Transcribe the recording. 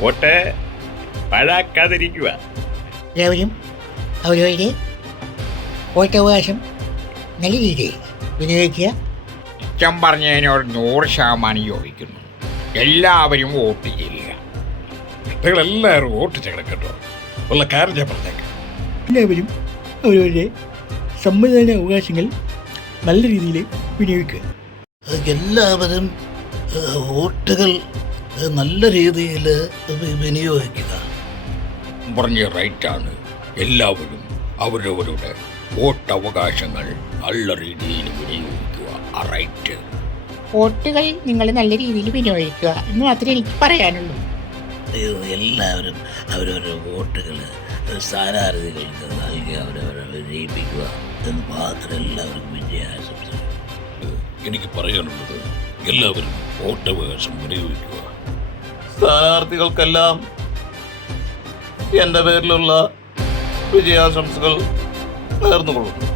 Vote പാഴാക്കാതിരിക്കുക. എല്ലാവരും അവരവരുടെ വോട്ടവകാശം നല്ല രീതിയിൽ വിനിയോഗിക്കുക. അച്ഛൻ പറഞ്ഞതിനോട് 100% യോജിക്കുന്നു. എല്ലാവരും വോട്ട് ചെയ്യുക. നിങ്ങളെല്ലാവരും വോട്ട് ചെയ്യണം കേട്ടോ. ഉള്ള കാര്യം ഞാൻ പറഞ്ഞേക്കാം. എല്ലാവരും അവരവരുടെ സമ്മതിദാന അവകാശങ്ങൾ നല്ല രീതിയിൽ വിനിയോഗിക്കുക. എല്ലാവരും വോട്ടുകൾ നല്ല രീതിയിൽ വിനിയോഗിക്കുക. പറഞ്ഞ റൈറ്റാണ്. എല്ലാവരും അവരവരുടെ വോട്ടവകാശങ്ങൾ നല്ല രീതിയിൽ വിനിയോഗിക്കുക. ആ റൈറ്റ്. വോട്ടുകൾ നിങ്ങൾ നല്ല രീതിയിൽ വിനിയോഗിക്കുക എന്ന് മാത്രമേ എനിക്ക് പറയാനുള്ളൂ. എല്ലാവരും അവരവരുടെ വോട്ടുകൾ സ്ഥാനാർത്ഥികൾക്ക് നൽകി അവരവരെ വിജയിപ്പിക്കുക എന്ന് മാത്രം എല്ലാവർക്കും വിജയാശംസകൾ. എനിക്ക് പറയാനുള്ളത് എല്ലാവരും വോട്ടവകാശം വിനിയോഗിക്കുക. സ്ഥാനാർത്ഥികൾക്കെല്ലാം എൻ്റെ പേരിലുള്ള വിജയാശംസകൾ നേർന്നുകൊള്ളുന്നു.